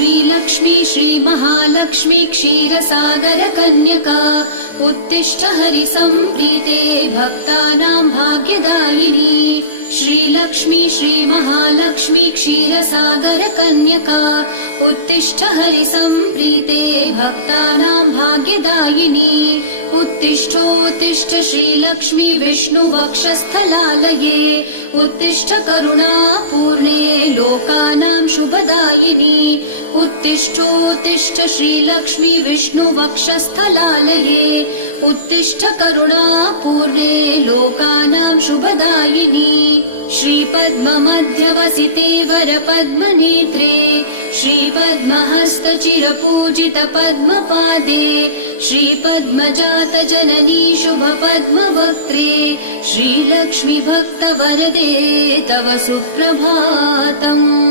श्रीलक्ष्मी श्रीमहालक्ष्मी क्षीरसागरकन्यका उत्तिष्ठ हरिसम्प्रीते भक्तानां भाग्यदायिनी। श्रीलक्ष्मी श्रीमहालक्ष्मी क्षीरसागरकन्यका उत्तिष्ठ हरिसम्प्रीते भक्तानां भाग्यदायिनी। उत्तिष्ठोत्तिष्ठ श्रीलक्ष्मी विष्णुवक्षस्थलालये उत्तिष्ठ करुणापूर्णे लोकानां शुभदायिनी। उत्तिष्ठोत्तिष्ठ श्रीलक्ष्मी विष्णुवक्षस्थलालये उत्तिष्ठ करुणापूर्णे लोकानां शुभदायिनी। श्रीपद्ममध्यवसिते वरपद्मनेत्रे श्रीपद्महस्तचिरपूजितपद्मपादे श्रीपद्मजातजननी शुभपद्मवक्त्रे श्रीलक्ष्मी भक्तवरदे तव सुप्रभातम्।